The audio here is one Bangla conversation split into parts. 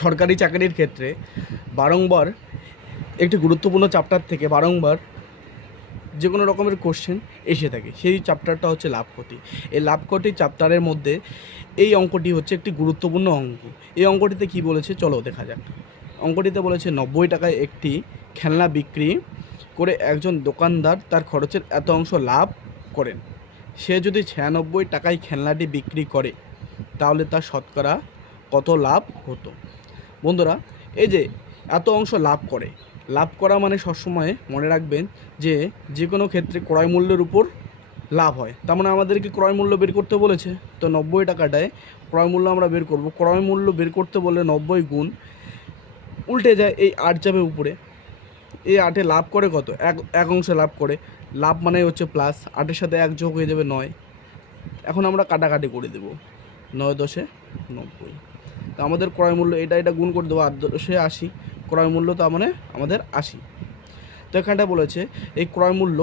সরকারি চাকরির ক্ষেত্রে বারংবার একটি গুরুত্বপূর্ণ চ্যাপ্টার থেকে বারংবার যে কোনো রকমের কোশ্চেন এসে থাকে। সেই চ্যাপ্টারটা হচ্ছে লাভ ক্ষতি। এই লাভ ক্ষতি চ্যাপ্টারের মধ্যে এই অঙ্কটি হচ্ছে একটি গুরুত্বপূর্ণ অঙ্ক। এই অঙ্কটিতে কি বলেছে চলো দেখা যাক। অঙ্কটিতে বলেছে 90 টাকায় একটি খেলনা বিক্রি করে একজন দোকানদার তার খরচের এত অংশ লাভ করেন। সে যদি 96 টাকায় খেলনাটি বিক্রি করে তাহলে তার শতকরা কত লাভ হতো? বন্ধুরা, এই যে এত অংশ লাভ করে, লাভ করা মানে সবসময় মনে রাখবেন যে যে কোনো ক্ষেত্রে ক্রয় মূল্যের উপর লাভ হয়। তার মানে আমাদেরকে ক্রয় মূল্য বের করতে বলেছে, তো 90 টাকাটায় ক্রয় মূল্য আমরা বের করব। ক্রয় মূল্য বের করতে বললে 90 গুণ উল্টে যায়, এই 8 যাবে উপরে। এই 8-এ লাভ করে কত? এক অংশে লাভ করে। লাভ মানে হচ্ছে প্লাস, 8-এর সাথে 1 যোগ হয়ে যাবে 9। এখন আমরা কাটাকাটি করে দেবো, 9 10 90। তো আমাদের ক্রয় মূল্য এটা গুণ করে দেবো, 8 10 80। ক্রয় মূল্য তার মানে আমাদের 80। তো এখানটা বলেছে এই ক্রয় মূল্য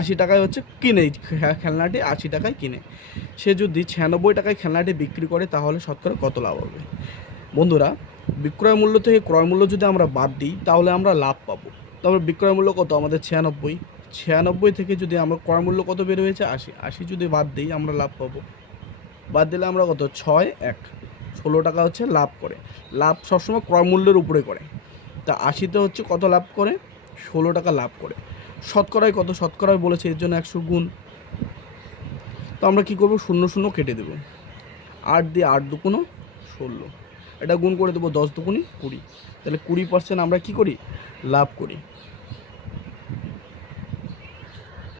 80 টাকায় হচ্ছে কিনে, খেলনাটি 80 টাকায় কিনে। সে যদি 96 টাকায় খেলনাটি বিক্রি করে তাহলে শতকরা কত লাভ হবে? বন্ধুরা, বিক্রয় মূল্য থেকে ক্রয় মূল্য যদি আমরা বাদ দিই তাহলে আমরা লাভ পাবো। তারপর বিক্রয় মূল্য কত আমাদের? 96। 96 থেকে যদি আমরা ক্রয় মূল্য কত বের হয়েছে? 80। 80 যদি বাদ দিই আমরা লাভ পাবো। বাদ দিলে আমরা কত? 6 1 16 টাকা হচ্ছে লাভ করে। লাভ সবসময় ক্রয় মূল্যের উপরে করে। তা 80-তে হচ্ছে কত লাভ করে? 16 টাকা লাভ করে। শতকরায় কত? শতকরায় বলেছে এর জন্য 100 গুণ। তো আমরা কী করবো? 0 0 কেটে দেবো। 8 দিয়ে 8 দুগুণ 16, এটা গুণ করে দেবো 10 দুগুণে 20। তাহলে 20% আমরা কী করি? লাভ করি।